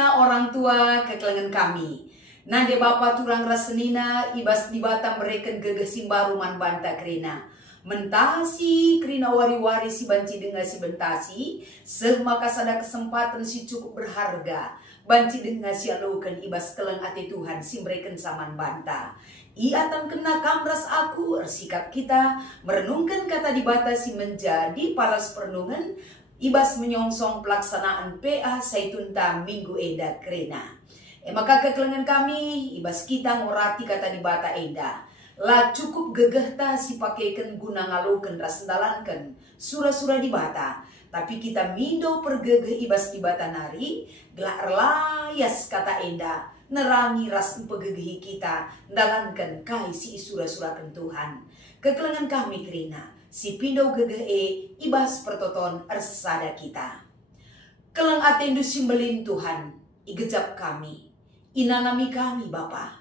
Krina orang tua kekelengan kami. Nande bapa turang rasenina ibas di bata mereken gegeh simbaru man banta Krina. Mentasi Krina wari-wari si banci dengar si bentasi. Seh maka sada kesempatan si cukup berharga. Banci dengar si alukan ibas keleng ate Tuhan si mereken saman banta. Ia tan kena kamras aku ersikap kita merenungkan kata dibatasi menjadi palas perenungan ibas menyongsong pelaksanaan PA Saitunta Minggu Enda Krina. Maka kekelengan kami ibas kita ngorati kata dibata enda lah cukup gegeh ta si pakaikan guna ngalukan rasendalankan surah-surah dibata. Tapi kita mindo pergegeh ibas dibata nari gelak erlayas kata enda nerangi ras pegegehi kita dalankan kai si surah-surahkan Tuhan. Kekelengan kami Krina si pindo gegeh ibas pertoton ersada kita. Keleng atendu simbelin Tuhan igejap kami. Inanami kami Bapa.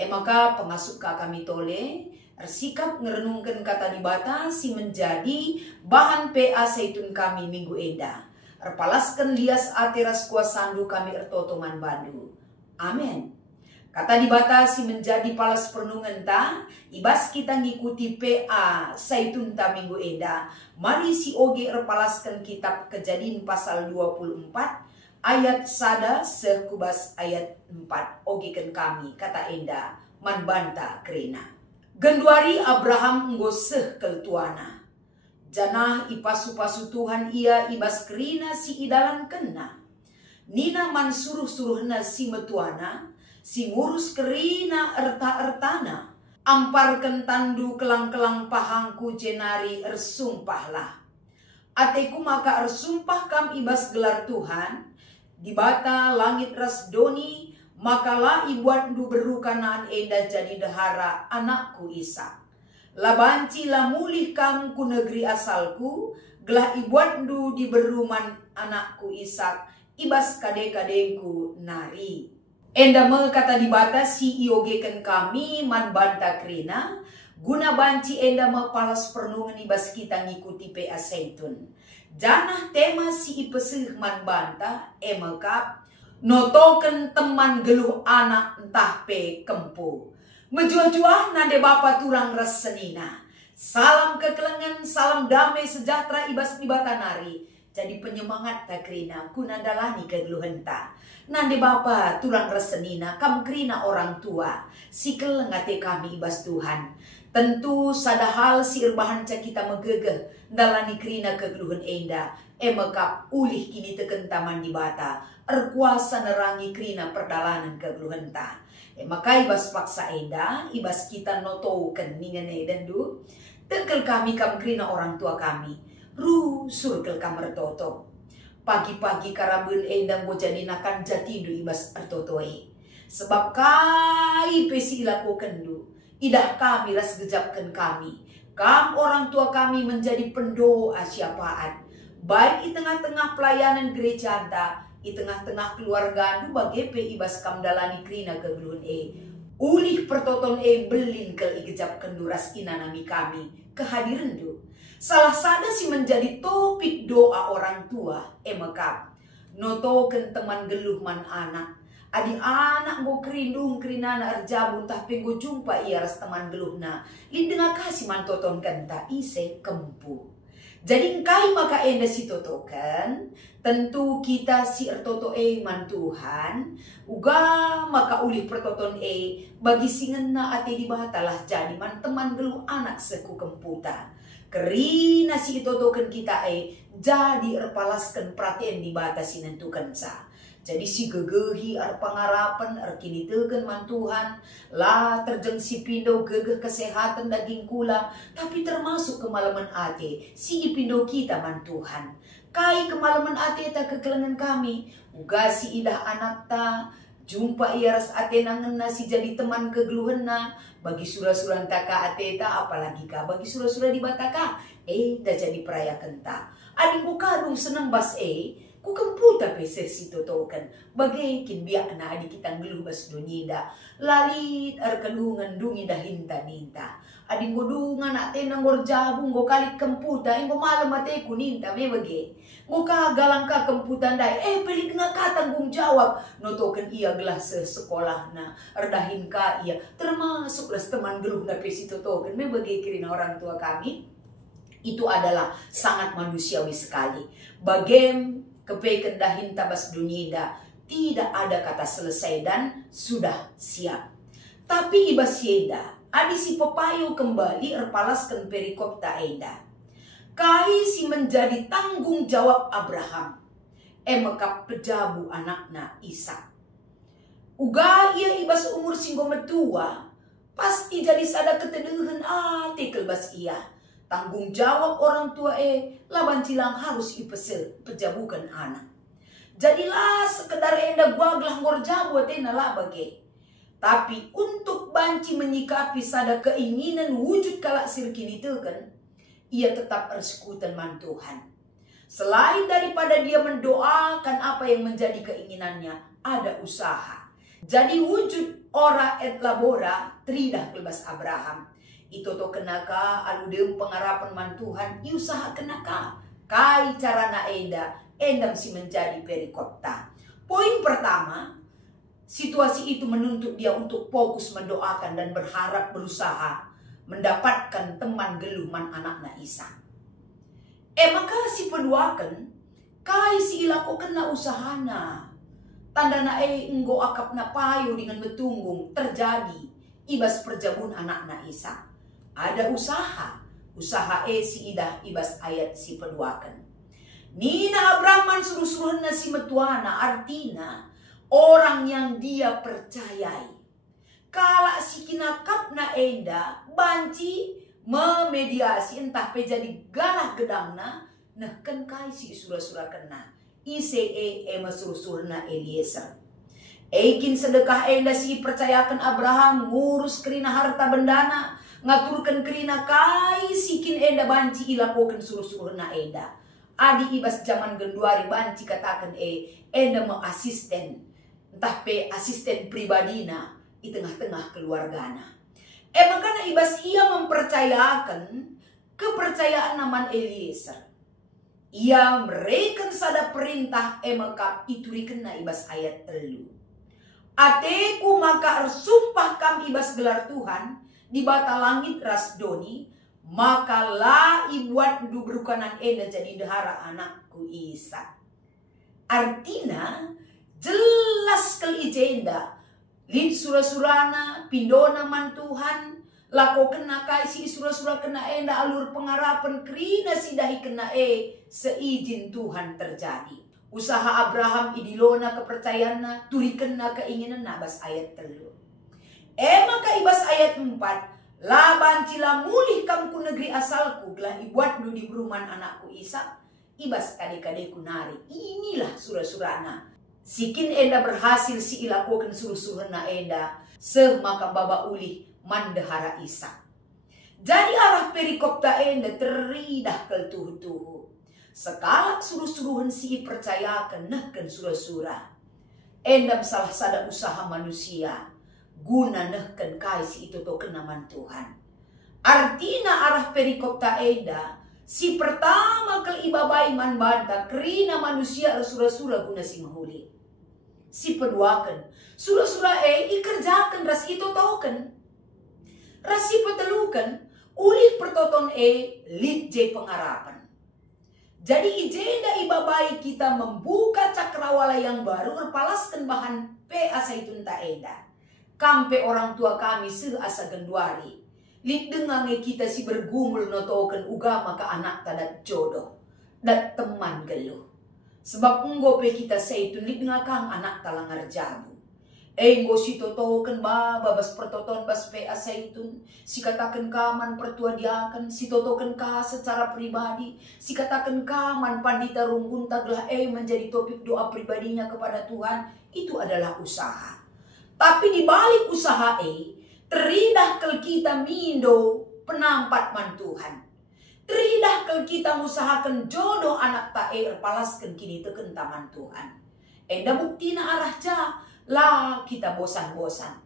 Maka pengasuk kami tole ersikap ngerenungkan kata dibata si menjadi bahan PA Saitun kami minggu enda. Erpalaskan lias ateras kuasandu kami ertotoman bandu. Amin. Kata dibata si menjadi palas perenungan ta ibas kita ngikuti PA Saitun ta minggu enda. Mari si oge erpalaskan kitab Kejadian pasal 24 ayat sada sekubas ayat 4 ogikan kami kata enda man banta Krina. Genduari Abraham ngoseh keltuana. Janah ipasu-pasu Tuhan ia ibas Krina si idalan kena. Nina man suruh-suruhna si metuana si ngurus Krina erta-ertana. Amparkan tandu kelang-kelang pahangku jenari ersumpahlah. Ateku maka ersumpah kam ibas gelar Tuhan. Di bata langit ras doni, makalah ibuat du beru kanaan enda jadi dehara anakku Ishak. La banci la mulih kam ku negeri asalku, gelah ibuat du di beruman anakku Ishak, ibas kade-kadengku nari. Enda me kata di bata si iogeken kami man banta Krina, guna banci enda me palas pernungan ibas kita ngikuti PA Saitun. Janah tema si ipesih man banta emekap notoken teman geluh anak entah pe kempu. Menjuah-juah nade bapa turang resenina. Salam kekelengan, salam damai sejahtera ibas dibata nari. Jadi penyemangat ta Krina kunandalani kegeluhan ta. Nande bapa turang resenina kam Krina orang tua. Si kelengate kami ibas Tuhan. Tentu sadahal si irbahan ca kita megegeh dalani Krina kegeluhan enda emekap ulih kini teken taman di bata erkuasa nerangi Krina perdalanan kegeluhan ta. Maka ibas paksa enda ibas kita notoken ningane dendu tekel kami kam Krina orang tua kami ru surkel kamar toto. Pagi-pagi karabun enda mo janinakan jatidu ibas ertotoi. Sebab kai pesi ilakukan du. Idah kami ras gejapkan kami. Kam orang tua kami menjadi pendoa siapaan. Baik di tengah-tengah pelayanan gereja anda, di tengah-tengah keluarga anda bagi pe ibas kam dalani Krina kegeluhan ulih pertoton belin kel igejapkan duras inanami kami kehadiran du. Salah sada si menjadi topik doa orang tua mekap. Notoken teman geluh man anak. Adi anak go kerindung kerinana erjabun tah penggo jumpa ia ras teman geluhna. Lindengah kasih mantoton kenta ise kempu. Jadi engkai maka enda si totokan. Tentu kita si ertoto man Tuhan. Uga maka ulih pertoton bagi singena ate dibatalah jadi man teman geluh anak seku kemputa. Kerina si totokan kita jadi erpalaskan perhatian dibatasi nentukan sa. Jadi si gegehi ar pangarapan ar kini teken man Tuhan lah terjeng si pindo gegeh kesehatan daging kula tapi termasuk kemalaman ate si ipindo kita man Tuhan kai kemalaman ate ta kekelengan kami uga si idah anak ta jumpa ia ras ate nangena si jadi teman kegeluhenna bagi surah-surah taka ate ta apalagi ka bagi surah-surah di bataka dah jadi peraya kenta adik kadung seneng bas ku kemputa pesesi totokan bagaikin biak na adi kita ngeluh bas dunyida lalit kadungan dungi dahinta ninta adi godungan nak tenang gorjabung go kali kemputa inggo malam ate kuninta me bage go kagalang ka kemputan dai pelik nga ka tanggung jawab notokan ia gelas sekolah na erdahin ka ia termasuk las teman geluh na pesi totokan me bage kirina orang tua kami itu adalah sangat manusiawi sekali bagem kepeken dahin tabas dunyida tidak ada kata selesai dan sudah siap. Tapi ibas yeda, adi si pepayo kembali erpalaskan perikop ta eda. Kai si menjadi tanggung jawab Abraham. Mekap pejabu anakna Ishak. Uga ia ibas umur singgo metua, pasti jadi sada keteduhan ate kelbas ia. Tanggung jawab orang tua laban cilang harus ipesel pejabukan anak. Jadilah sekedar enda guaglah ngorjabu atena lah bage. Tapi untuk banci menyikapi sada keinginan wujud kalak sirkin itu kan, ia tetap bersekutan man Tuhan. Selain daripada dia mendoakan apa yang menjadi keinginannya, ada usaha. Jadi wujud ora et labora tridah kelbas Abraham. Itu to kenaka aludem pengarapan man Tuhan iusaha kenaka kai carana endam si menjadi perikopta. Poin pertama, situasi itu menuntut dia untuk fokus mendoakan dan berharap berusaha mendapatkan teman geluh man anakna Ishak. Maka si peduakan kai si ilako kena usahana tandana enggo akapna payo dengan betunggung terjadi ibas perjabun anakna Ishak. Ada usaha si idah ibas ayat si peduakan. Nina Abraman suruh-suruhna si metuana artina orang yang dia percayai. Kala si kinakapna enda banci memediasi entah pe jadi galah gedangna nah kan kai si surah-surah kena. Ema suruh-suruhna Eliezer. Eikin sedekah enda si percayakan Abraham ngurus kerina harta bendana. Ngaturkan kerina kai sikin enda banci ilakokan suruh-suruhna enda. Adi ibas zaman genduari banci katakan enda mau asisten. Entah pe asisten pribadina di tengah-tengah keluargana. Makanya ibas ia mempercayakan kepercayaan naman Eliezer. Ia mereken sada perintah maka iturikan na ibas ayat 3. Ateku maka ersumpah kam ibas gelar Tuhan di bata langit rasdoni, maka la ibuat dubrukanan ena jadi dahara anakku Ishak. Artinya jelas kali ijenda lid surah-surana pindona man Tuhan lako kena kaisi surah-surah kena enda alur pengarapan krina sidahi kena seizin Tuhan terjadi. Usaha Abraham idilona kepercayaanna turi kena keinginan nabas ayat 3. Maka ibas ayat 4, laban cila mulih kamku negeri asalku, gelah ibuat nu di beruman anakku Ishak, ibas kade-kadeku nari. Inilah surah-surahna. Sikin enda berhasil si ilakokan suruh-suruhna enda, maka baba ulih mandahara Ishak. Jadi arah perikopta enda teridah kel tuhu-tuhu. Sekalak suruh-suruhan si percayakan nehken surah-surah. Endam salah sada usaha manusia. Guna nehken kaisi itu to kenaman Tuhan. Artina arah perikopta eda si pertama kali ibabai man banta kerina manusia surah-surah guna si mahuli. Si peduakan surah-surah ikerjakan ras itu token. Rasi petelukan ulih pertoton lid je pengarapan. Jadi ijenda ibabai kita membuka cakrawala yang baru berpalaskan bahan asaitun ta eda. Kampe orang tua kami seasa genduari. Lid dengange kita si bergumul notoken ugama ke anak tadat jodoh. Dat teman geluh. Sebab enggo pe kita seitun lid dengakang anak talangar jabu. Enggo si totoken babas pertoton bas pe asaitun. Si katakan kaman pertua diakan. Si totoken ka secara pribadi. Si katakan kaman pandita runggun taglah menjadi topik doa pribadinya kepada Tuhan. Itu adalah usaha. Tapi di balik usaha teridah kel kita mindo penampat man Tuhan. Teridah kalau kita usahakan jodoh anak tak palaskan kini teken taman Tuhan. Enda bukti na arah ja lah kita bosan-bosan.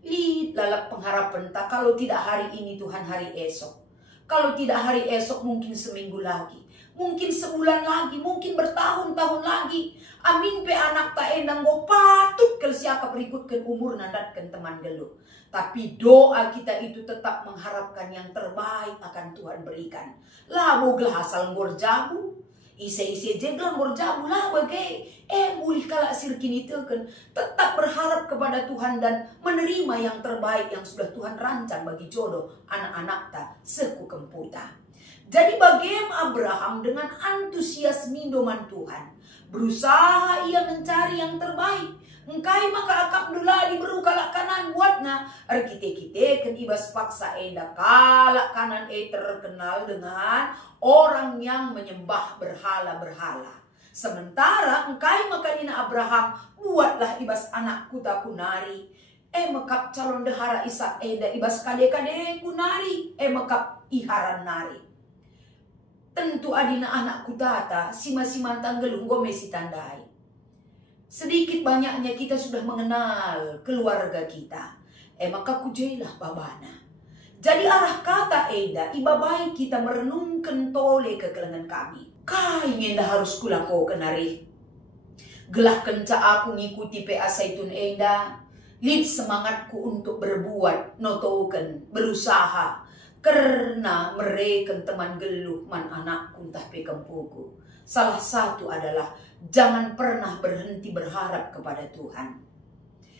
Lid lalap pengharapan tak kalau tidak hari ini Tuhan hari esok. Kalau tidak hari esok mungkin seminggu lagi. Mungkin sebulan lagi, mungkin bertahun-tahun lagi. Amin pe anak tak endang go patut kalau siapa berikutkan umur nandatkan teman geluh. Tapi doa kita itu tetap mengharapkan yang terbaik akan Tuhan berikan. Lah boglah asal ngorjabu. Ise-ise jeglah ngorjabu lah bagai. Mulih kalak sirkin itu kan. Tetap berharap kepada Tuhan dan menerima yang terbaik yang sudah Tuhan rancang bagi jodoh anak-anak ta seku kemputa. Jadi bagaimana Abraham dengan antusias mindoman Tuhan. Berusaha ia mencari yang terbaik. Engkai maka akap dula diberu kalak kanan buatnya. Arkite-kite kan ibas paksa enda kalak kanan terkenal dengan orang yang menyembah berhala-berhala. Sementara engkai maka ina Abraham buatlah ibas anak kuta kunari. Mekap calon dehara Ishak eda ibas kade-kade kunari. Mekap iharan nari. Tentu adina anak kutata sima-sima tanggelung gomesi tandai. Sedikit banyaknya kita sudah mengenal keluarga kita. Maka kujailah babana. Jadi arah kata eda ibabai kita merenungkan tole kekelengan kami. Kain dah harus kulako kenari. Gelah kenca aku ngikuti PA Saitun eda. Lid semangatku untuk berbuat, notoken, berusaha. Karena mereka teman geluh man anakku entah pe kempuku. Salah satu adalah jangan pernah berhenti berharap kepada Tuhan.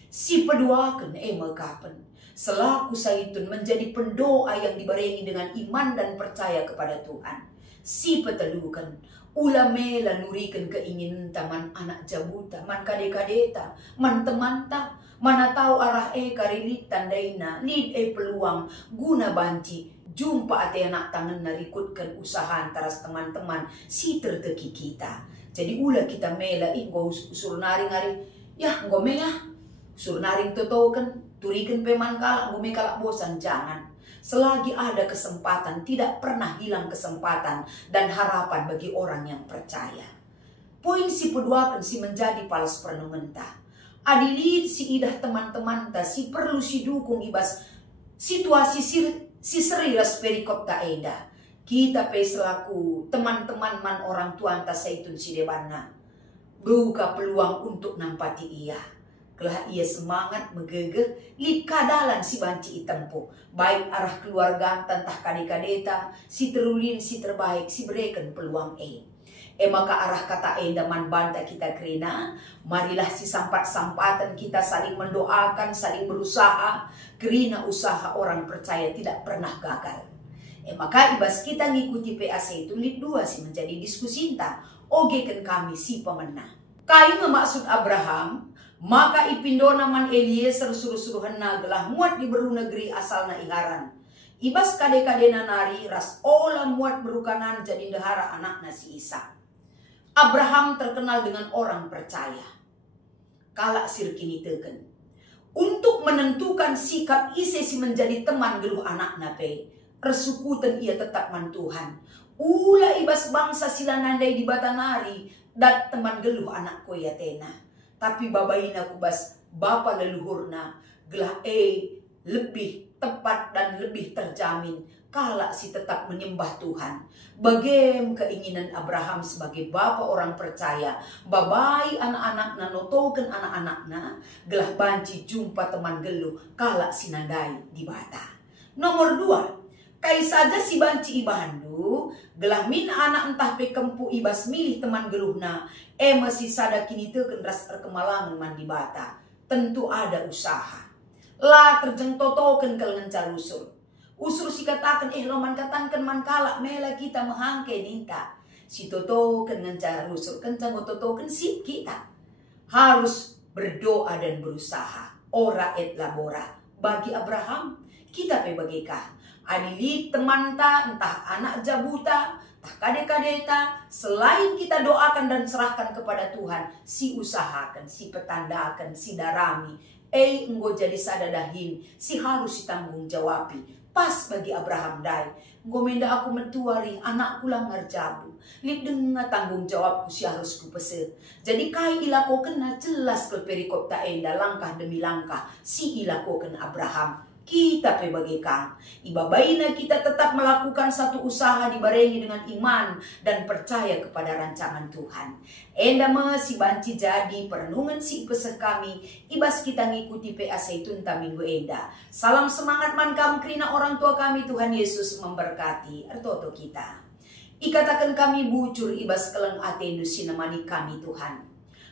Si peduakan mekapen. Selaku Saitun menjadi pendoa yang dibarengi dengan iman dan percaya kepada Tuhan. Si petelukan. Ulamela nurikan keinginan taman anak jabuta. Man kade-kadeta. Man temanta. Mana tahu arah karilit tandaina. Lid peluang guna banci. Jumpa ate anak tangan narikutkan usaha antara teman-teman si terteki kita. Jadi ulah kita mela inggo usur naring ari. Ya ngome ya. Usur naring totokan. Turikan peman kalak ngome kalak bosan. Jangan. Selagi ada kesempatan tidak pernah hilang kesempatan dan harapan bagi orang yang percaya. Poin si peduakan si menjadi palas perenungan ta. Adilid si idah teman-teman ta si perlu si dukung ibas situasi si serius perikop ta eda. Kita pe selaku teman-teman man orang tuan ta Saitun si debana. Buka peluang untuk nampati ia. Kelah ia semangat megegeh lid kadalan si banci itempo. Baik arah keluarga tantah kadek-kadeta, si terulin si terbaik si berikan peluang maka arah kata man banta kita kerina. Marilah si sampat-sampatan kita saling mendoakan, saling berusaha. Kerina usaha orang percaya tidak pernah gagal. Maka ibas kita ngikuti PA Saitun lid 2 si menjadi diskusi inta. Ogekan kami si pemenang. Kain maksud Abraham. Maka ipindo naman Eliezer suruh-suruhan naglah muat di beru negeri asal na iharan. Ibas kade-kade na nari ras ola muat berukanan jadi dehara anak na si Ishak. Abraham terkenal dengan orang percaya. Kalak sirkini teken. Untuk menentukan sikap ise si menjadi teman geluh anak na pe. Resukutan ia tetap man Tuhan. Ula ibas bangsa sila nandai di batanari. Dat teman geluh anak ko yatena. Tapi babaina kubas bapa leluhurna gelah lebih tepat dan lebih terjamin kala si tetap menyembah Tuhan. Bagem keinginan Abraham sebagai bapa orang percaya, babai anak-anakna notoken anak-anakna gelah banci jumpa teman geluh kala sinandai di bata. Nomor 2. Kai saja si banci ibahandu, gelah min anak entah pe kempu ibas milih teman geluhna, masih sada kini teken ras erkemalangan mandi bata. Tentu ada usaha. Lah terjeng totoken kelengan carusur. Usur si katakan loman katakan man kalak mela kita menghangke ninta. Si totoken ngencar rusur kencang totoken si kita. Harus berdoa dan berusaha. Ora et labora. Bagi Abraham, kita pe bagikah. Adili teman ta, entah anak jabuta, entah kade-kadeta, selain kita doakan dan serahkan kepada Tuhan, si usahakan, si petandakan, si darami, enggo jadi sadadahin, si harus ditanggung jawabi. Pas bagi Abraham dai. Gomenda aku mentuari anak pulang ngerjabu. Lip dengar tanggung jawabku si harus ku pese. Jadi kai ilako kena jelas ke perikop tak enda langkah demi langkah. Si ilako kena Abraham. Kita pe bagaikan ibabaina kita tetap melakukan satu usaha dibarengi dengan iman dan percaya kepada rancangan Tuhan. Enda si banci jadi perenungan si pesek kami ibas kita ngikuti PA Seitun ta minggu enda. Salam semangat man kam krina orang tua kami, Tuhan Yesus memberkati ertoto kita. Ikatakan kami bucur ibas keleng atendu sinemani kami Tuhan.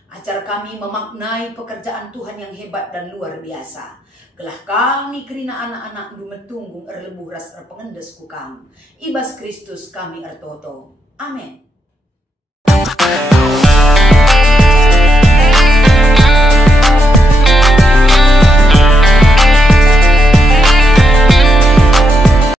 Ajar kami memaknai pekerjaan Tuhan yang hebat dan luar biasa. Kelah kami kerina anak-anak du metunggung erlebuh ras erpengendes ku kam. Ibas Kristus kami ertoto. Amin.